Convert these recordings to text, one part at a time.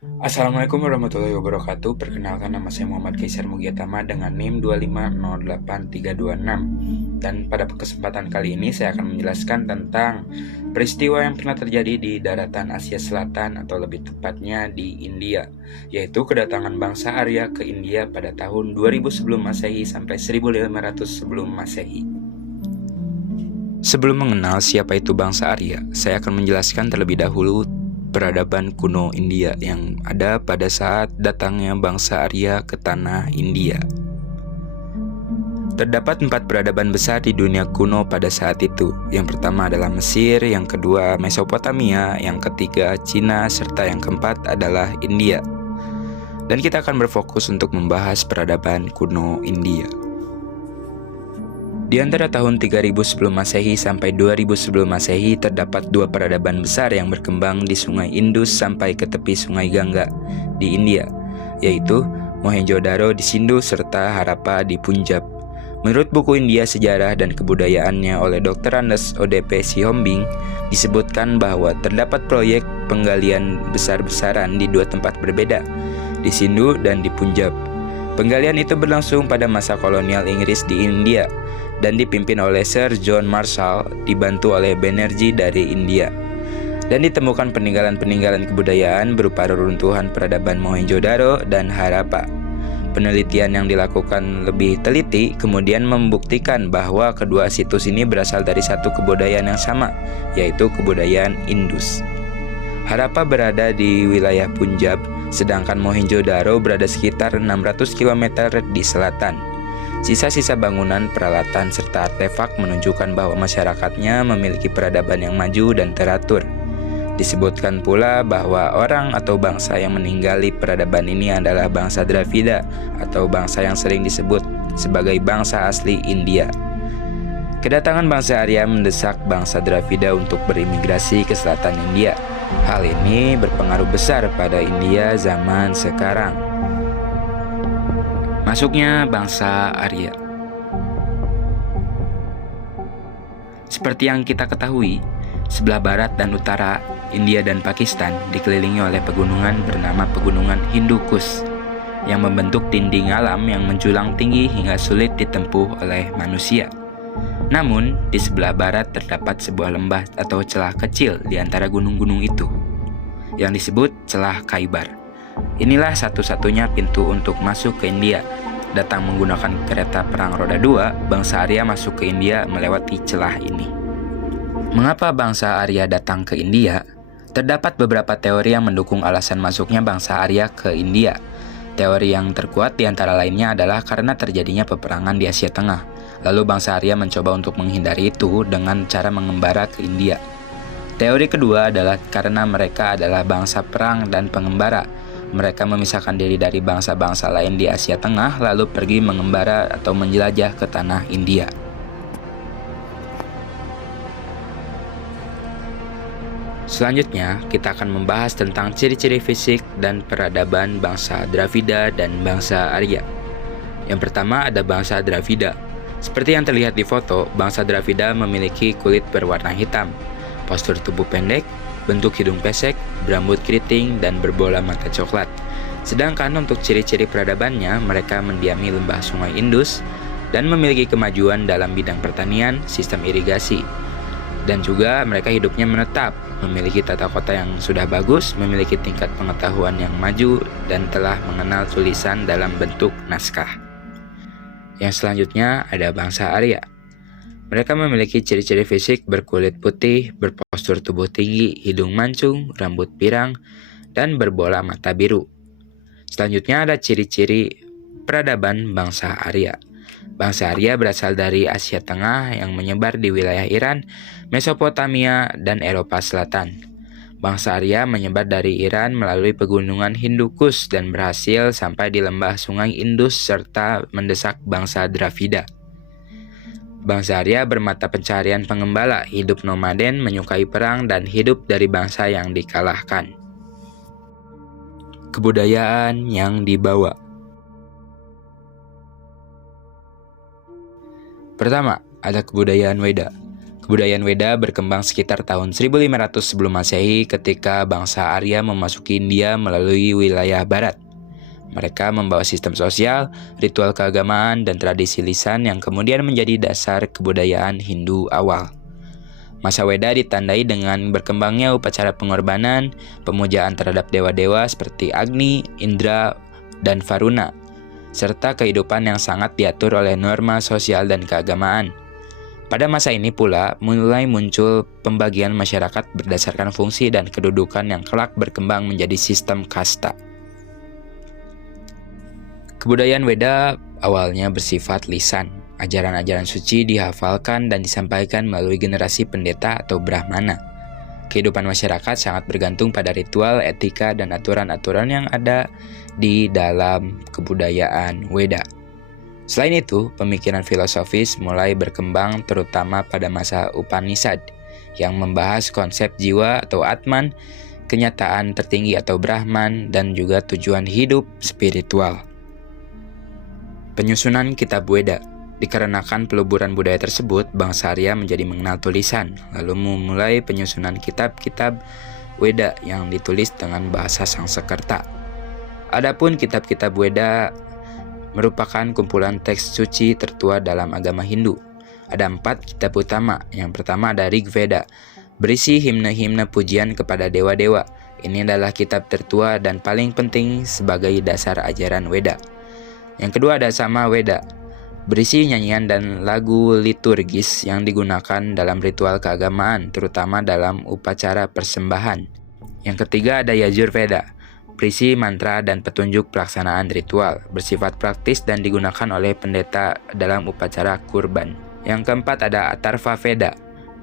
Assalamualaikum warahmatullahi wabarakatuh. Perkenalkan, nama saya Muhammad Kaisar Mugyatama dengan NIM 2508326. Dan pada kesempatan kali ini saya akan menjelaskan tentang peristiwa yang pernah terjadi di daratan Asia Selatan, atau lebih tepatnya di India, yaitu kedatangan bangsa Arya ke India pada tahun 2000 sebelum Masehi sampai 1500 sebelum Masehi. Sebelum mengenal siapa itu bangsa Arya, saya akan menjelaskan terlebih dahulu peradaban kuno India yang ada pada saat datangnya bangsa Arya ke tanah India. Terdapat 4 peradaban besar di dunia kuno pada saat itu. Yang pertama adalah Mesir, yang kedua Mesopotamia, yang ketiga Cina, serta yang keempat adalah India. Dan kita akan berfokus untuk membahas peradaban kuno India. Di antara tahun 3000 sebelum Masehi sampai 2000 sebelum Masehi terdapat 2 peradaban besar yang berkembang di Sungai Indus sampai ke tepi Sungai Gangga di India, yaitu Mohenjo-daro di Sindhu serta Harappa di Punjab. Menurut buku India Sejarah dan Kebudayaannya oleh Dr. Andes O.D.P. Sihombing, disebutkan bahwa terdapat proyek penggalian besar-besaran di 2 tempat berbeda, di Sindhu dan di Punjab. Penggalian itu berlangsung pada masa kolonial Inggris di India dan dipimpin oleh Sir John Marshall, dibantu oleh Banerjee dari India. Dan ditemukan peninggalan-peninggalan kebudayaan berupa reruntuhan peradaban Mohenjo-daro dan Harappa. Penelitian yang dilakukan lebih teliti kemudian membuktikan bahwa kedua situs ini berasal dari satu kebudayaan yang sama, yaitu kebudayaan Indus. Harappa berada di wilayah Punjab, sedangkan Mohenjo-daro berada sekitar 600 km di selatan. Sisa-sisa bangunan, peralatan, serta artefak menunjukkan bahwa masyarakatnya memiliki peradaban yang maju dan teratur. Disebutkan pula bahwa orang atau bangsa yang meninggali peradaban ini adalah bangsa Dravida, atau bangsa yang sering disebut sebagai bangsa asli India. Kedatangan bangsa Arya mendesak bangsa Dravida untuk berimigrasi ke selatan India. Hal ini berpengaruh besar pada India zaman sekarang. Masuknya bangsa Arya. Seperti yang kita ketahui, sebelah barat dan utara India dan Pakistan dikelilingi oleh pegunungan bernama Pegunungan Hindu Kush yang membentuk dinding alam yang menjulang tinggi hingga sulit ditempuh oleh manusia. Namun, di sebelah barat terdapat sebuah lembah atau celah kecil di antara gunung-gunung itu, yang disebut celah Khaybar. Inilah satu-satunya pintu untuk masuk ke India. Datang menggunakan kereta perang roda 2, bangsa Arya masuk ke India melewati celah ini. Mengapa bangsa Arya datang ke India? Terdapat beberapa teori yang mendukung alasan masuknya bangsa Arya ke India. Teori yang terkuat di antara lainnya adalah karena terjadinya peperangan di Asia Tengah. Lalu bangsa Arya mencoba untuk menghindari itu dengan cara mengembara ke India. Teori kedua adalah karena mereka adalah bangsa perang dan pengembara. Mereka memisahkan diri dari bangsa-bangsa lain di Asia Tengah lalu pergi mengembara atau menjelajah ke tanah India. Selanjutnya, kita akan membahas tentang ciri-ciri fisik dan peradaban bangsa Dravida dan bangsa Arya. Yang pertama ada bangsa Dravida. Seperti yang terlihat di foto, bangsa Dravida memiliki kulit berwarna hitam, postur tubuh pendek, bentuk hidung pesek, berambut keriting, dan berbola mata coklat. Sedangkan untuk ciri-ciri peradabannya, mereka mendiami lembah Sungai Indus dan memiliki kemajuan dalam bidang pertanian, sistem irigasi. Dan juga mereka hidupnya menetap, memiliki tata kota yang sudah bagus, memiliki tingkat pengetahuan yang maju, dan telah mengenal tulisan dalam bentuk naskah. Yang selanjutnya ada bangsa Arya. Mereka memiliki ciri-ciri fisik berkulit putih, berpostur tubuh tinggi, hidung mancung, rambut pirang, dan berbola mata biru. Selanjutnya ada ciri-ciri peradaban bangsa Arya. Bangsa Arya berasal dari Asia Tengah yang menyebar di wilayah Iran, Mesopotamia, dan Eropa Selatan. Bangsa Arya menyebar dari Iran melalui pegunungan Hindu Kush dan berhasil sampai di lembah Sungai Indus serta mendesak bangsa Dravida. Bangsa Arya bermata pencaharian pengembala, hidup nomaden, menyukai perang, dan hidup dari bangsa yang dikalahkan. Kebudayaan yang dibawa. Pertama, ada kebudayaan Weda. Kebudayaan Weda berkembang sekitar tahun 1500 sebelum Masehi ketika bangsa Arya memasuki India melalui wilayah barat. Mereka membawa sistem sosial, ritual keagamaan, dan tradisi lisan yang kemudian menjadi dasar kebudayaan Hindu awal. Masa Weda ditandai dengan berkembangnya upacara pengorbanan, pemujaan terhadap dewa-dewa seperti Agni, Indra, dan Varuna, serta kehidupan yang sangat diatur oleh norma sosial dan keagamaan. Pada masa ini pula mulai muncul pembagian masyarakat berdasarkan fungsi dan kedudukan yang kelak berkembang menjadi sistem kasta. Kebudayaan Weda awalnya bersifat lisan. Ajaran-ajaran suci dihafalkan dan disampaikan melalui generasi pendeta atau brahmana. Kehidupan masyarakat sangat bergantung pada ritual, etika, dan aturan-aturan yang ada di dalam kebudayaan Weda. Selain itu, pemikiran filosofis mulai berkembang terutama pada masa Upanishad yang membahas konsep jiwa atau Atman, kenyataan tertinggi atau Brahman, dan juga tujuan hidup spiritual. Penyusunan Kitab Weda. Dikarenakan peluburan budaya tersebut, bangsa Arya menjadi mengenal tulisan, lalu memulai penyusunan kitab-kitab Weda yang ditulis dengan bahasa Sanskerta. Adapun kitab-kitab Weda merupakan kumpulan teks suci tertua dalam agama Hindu. Ada 4 kitab utama. Yang pertama ada Rig Veda, berisi himne-himne pujian kepada dewa-dewa. Ini adalah kitab tertua dan paling penting sebagai dasar ajaran Weda. Yang kedua ada Sama Weda, berisi nyanyian dan lagu liturgis yang digunakan dalam ritual keagamaan, terutama dalam upacara persembahan. Yang ketiga ada Yajur Veda, berisi mantra dan petunjuk pelaksanaan ritual, bersifat praktis dan digunakan oleh pendeta dalam upacara kurban. Yang keempat ada Atharva Veda,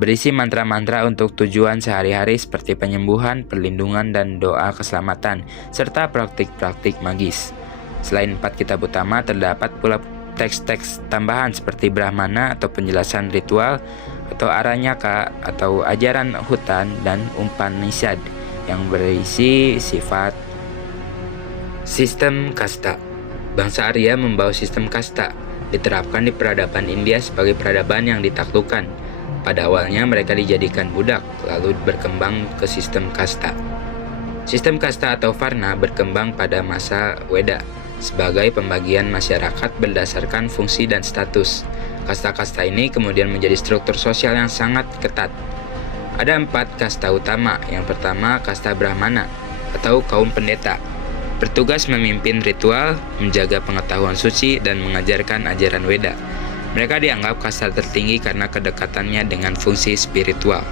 berisi mantra-mantra untuk tujuan sehari-hari seperti penyembuhan, perlindungan, dan doa keselamatan, serta praktik-praktik magis. Selain 4 kitab utama, terdapat pula teks-teks tambahan seperti Brahmana atau penjelasan ritual, atau Aranyaka atau ajaran hutan, dan Upanishad yang berisi sifat sistem kasta. Bangsa Arya membawa sistem kasta, diterapkan di peradaban India sebagai peradaban yang ditaklukkan. Pada awalnya mereka dijadikan budak, lalu berkembang ke sistem kasta. Sistem kasta atau Varna berkembang pada masa Weda sebagai pembagian masyarakat berdasarkan fungsi dan status. Kasta-kasta ini kemudian menjadi struktur sosial yang sangat ketat. Ada 4 kasta utama. Yang pertama, kasta Brahmana atau kaum pendeta, bertugas memimpin ritual, menjaga pengetahuan suci, dan mengajarkan ajaran Weda. Mereka dianggap kasta tertinggi karena kedekatannya dengan fungsi spiritual.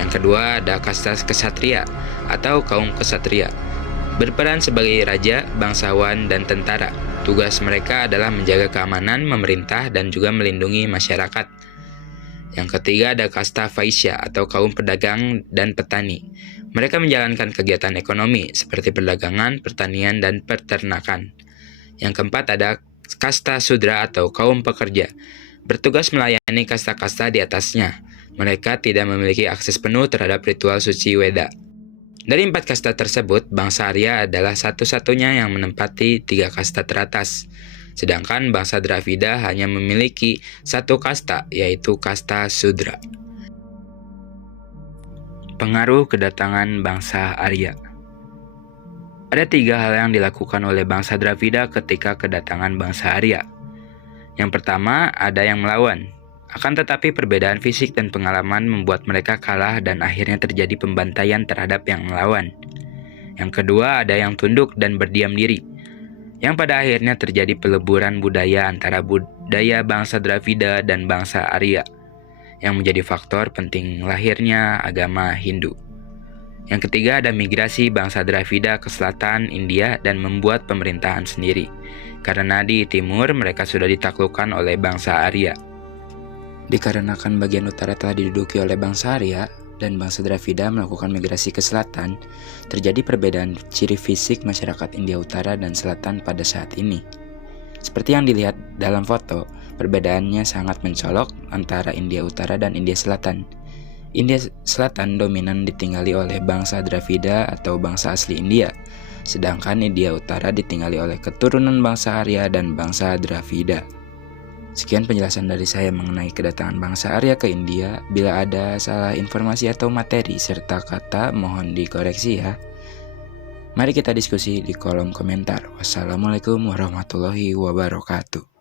Yang kedua ada kasta Ksatria atau kaum kesatria, berperan sebagai raja, bangsawan, dan tentara. Tugas mereka adalah menjaga keamanan, memerintah, dan juga melindungi masyarakat. Yang ketiga ada kasta Vaisya atau kaum pedagang dan petani. Mereka menjalankan kegiatan ekonomi seperti perdagangan, pertanian, dan peternakan. Yang keempat ada kasta Sudra atau kaum pekerja, bertugas melayani kasta-kasta di atasnya. Mereka tidak memiliki akses penuh terhadap ritual suci Weda. Dari 4 kasta tersebut, bangsa Arya adalah satu-satunya yang menempati 3 kasta teratas. Sedangkan bangsa Dravida hanya memiliki 1 kasta, yaitu kasta Sudra. Pengaruh kedatangan bangsa Arya. Ada 3 hal yang dilakukan oleh bangsa Dravida ketika kedatangan bangsa Arya. Yang pertama, ada yang melawan. Akan tetapi perbedaan fisik dan pengalaman membuat mereka kalah dan akhirnya terjadi pembantaian terhadap yang melawan. Yang kedua ada yang tunduk dan berdiam diri, yang pada akhirnya terjadi peleburan budaya antara budaya bangsa Dravida dan bangsa Arya, yang menjadi faktor penting lahirnya agama Hindu. Yang ketiga ada migrasi bangsa Dravida ke selatan India dan membuat pemerintahan sendiri, karena di timur mereka sudah ditaklukkan oleh bangsa Arya. Dikarenakan bagian utara telah diduduki oleh bangsa Arya dan bangsa Dravida melakukan migrasi ke selatan, terjadi perbedaan ciri fisik masyarakat India Utara dan Selatan pada saat ini. Seperti yang dilihat dalam foto, perbedaannya sangat mencolok antara India Utara dan India Selatan. India Selatan dominan ditinggali oleh bangsa Dravida atau bangsa asli India, sedangkan India Utara ditinggali oleh keturunan bangsa Arya dan bangsa Dravida. Sekian penjelasan dari saya mengenai kedatangan bangsa Arya ke India. Bila ada salah informasi atau materi serta kata, mohon dikoreksi ya. Mari kita diskusi di kolom komentar. Wassalamualaikum warahmatullahi wabarakatuh.